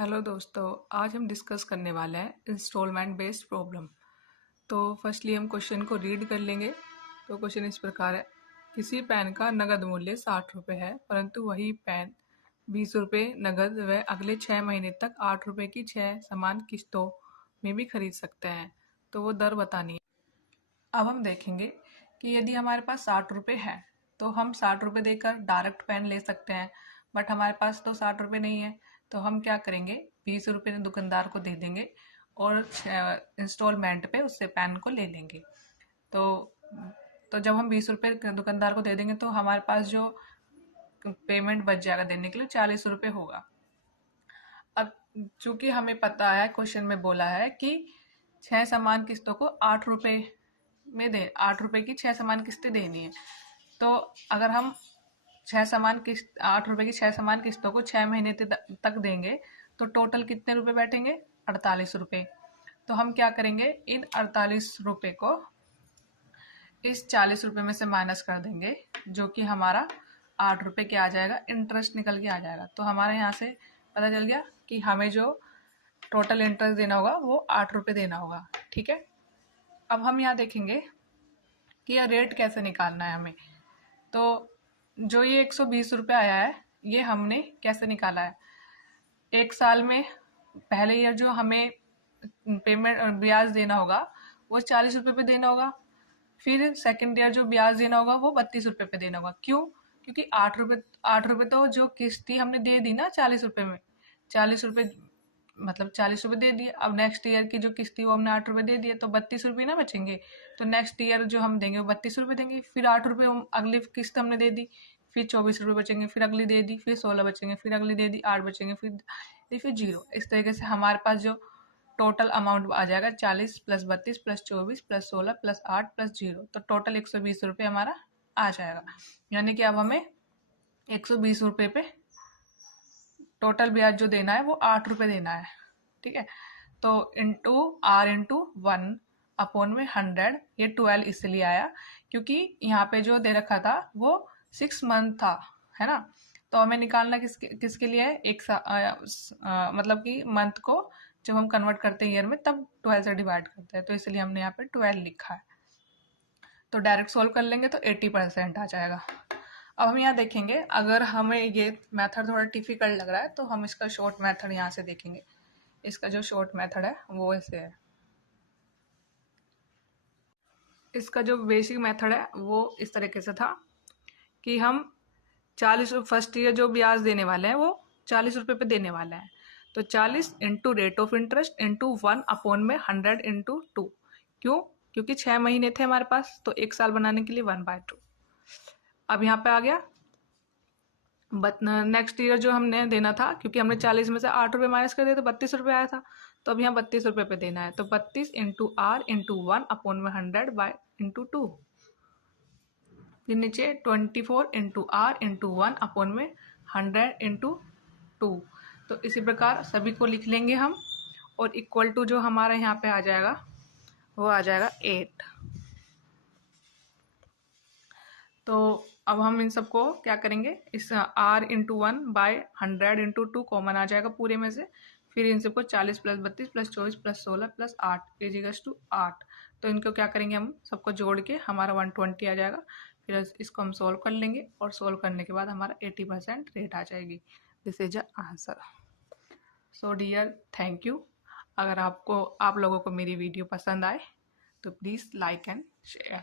Hello दोस्तों, आज हम डिस्कस करने वाले हैं इंस्टॉलमेंट बेस्ड प्रॉब्लम। तो फर्स्टली हम क्वेश्चन को रीड कर लेंगे। तो क्वेश्चन इस प्रकार है, किसी पेन का नगद मूल्य 60 रुपये है, परंतु वही पेन 20 रुपये नगद व अगले 6 महीने तक 8 रुपये की 6 समान किस्तों में भी खरीद सकते हैं। तो वो दर बतानी है। अब हम देखेंगे कि यदि हमारे पास 60 रुपये है तो हम 60 रुपये देकर डायरेक्ट पेन ले सकते हैं, बट हमारे पास तो 60 रुपये नहीं है। तो हम क्या करेंगे, 20 रुपये दुकानदार को दे देंगे और इंस्टॉलमेंट पे उससे पेन को ले लेंगे। तो जब हम 20 रुपये दुकानदार को दे देंगे तो हमारे पास जो पेमेंट बच जाएगा देने के लिए 40 रुपये होगा। अब चूंकि हमें पता है, क्वेश्चन में बोला है कि 6 समान किस्तों को 8 रुपये में 8 रुपये की 6 समान किस्तें देनी है। तो अगर हम 8 रुपये की 6 समान किस्तों को 6 महीने तक देंगे तो टोटल कितने रुपए बैठेंगे, 48 रुपये। तो हम क्या करेंगे, इन 48 रुपये को इस 40 रुपये में से माइनस कर देंगे, जो कि हमारा 8 रुपये क्या आ जाएगा, इंटरेस्ट निकल के आ जाएगा। तो हमारे यहाँ से पता चल गया कि हमें जो टोटल इंटरेस्ट देना होगा वो 8 रुपये देना होगा। ठीक है, अब हम यहाँ देखेंगे कि यह रेट कैसे निकालना है हमें। तो जो ये 120 रुपये आया है, ये हमने कैसे निकाला है, एक साल में पहले ईयर जो हमें पेमेंट ब्याज देना होगा वो 40 रुपये पे देना होगा। फिर सेकेंड ईयर जो ब्याज देना होगा वो 32 रुपये पे देना होगा। क्यों? क्योंकि 8 रुपये तो जो किस्त थी हमने दे दी ना 40 रुपये में, 40 रुपये मतलब 40 रुपये दे दिए। अब नेक्स्ट ईयर की जो किस्त थी वो हमने 8 रुपये दे दिए, तो 32 रुपये ना बचेंगे। तो नेक्स्ट ईयर जो हम देंगे वो 32 रुपये देंगे। फिर 8 रुपये अगली किस्त हमने दे दी, फिर 24 रुपये बचेंगे, फिर अगली दे दी, फिर 16 बचेंगे, फिर अगली दे दी, 8 बचेंगे, फिर 0। इस तरीके से हमारे पास जो टोटल अमाउंट आ जाएगा 40 + 32 + 24 + 16 + 8 + 0, तो टोटल 120 रुपये हमारा आ जाएगा। यानी कि अब हमें 120 रुपये पे टोटल ब्याज जो देना है वो 8 रुपये देना है। ठीक है, तो इंटू R इंटू 1/100, ये 12 इसलिए आया क्योंकि यहाँ पे जो दे रखा था वो 6 मंथ था, है ना। तो हमें निकालना किसके लिए है, मतलब कि मंथ को जब हम कन्वर्ट करते हैं ईयर में तब 12 से डिवाइड करते हैं, तो इसलिए हमने यहाँ पे 12 लिखा है। तो डायरेक्ट सोल्व कर लेंगे तो 80% आ जाएगा। अब हम यहाँ देखेंगे, अगर हमें ये मेथड थोड़ा डिफिकल्ट लग रहा है तो हम इसका शॉर्ट मेथड यहाँ से देखेंगे। इसका जो शॉर्ट मेथड है वो ऐसे है। इसका जो बेसिक मेथड है वो इस तरीके से था कि हम 40 फर्स्ट ईयर जो ब्याज देने वाले हैं वो 40 रुपये पे देने वाले हैं। तो 40 into rate of interest into 1/100 into 2। क्यों? क्योंकि 6 महीने थे हमारे पास, तो एक साल बनाने के लिए 1/2। अब यहाँ पे आ गया नेक्स्ट ईयर जो हमने देना था, क्योंकि हमने 40 में से 8 रुपये माइनस कर दिया तो 32 रुपये आया था। तो अब यहाँ 32 रुपये पे देना है, तो 32 इंटू R इंटू 1/100 इंटू 2। फिर नीचे 24 इंटू R इंटू 1/100 इंटू 2। तो इसी प्रकार सभी को लिख लेंगे हम, और इक्वल टू जो हमारा यहाँ पे आ जाएगा वो आ जाएगा 8। तो अब हम इन सबको क्या करेंगे, इस R इंटू 1/100 इंटू 2 कॉमन आ जाएगा पूरे में से। फिर इन सबको 40 + 32 + 24 + 16 + 8 = 8। तो इनको क्या करेंगे, हम सबको जोड़ के हमारा 120 आ जाएगा। फिर इसको हम सोल्व कर लेंगे, और सोल्व करने के बाद हमारा 80% रेट आ जाएगी। This is a answer. So dear, thank you. अगर आप लोगों को मेरी वीडियो पसंद आए तो प्लीज़ लाइक एंड शेयर।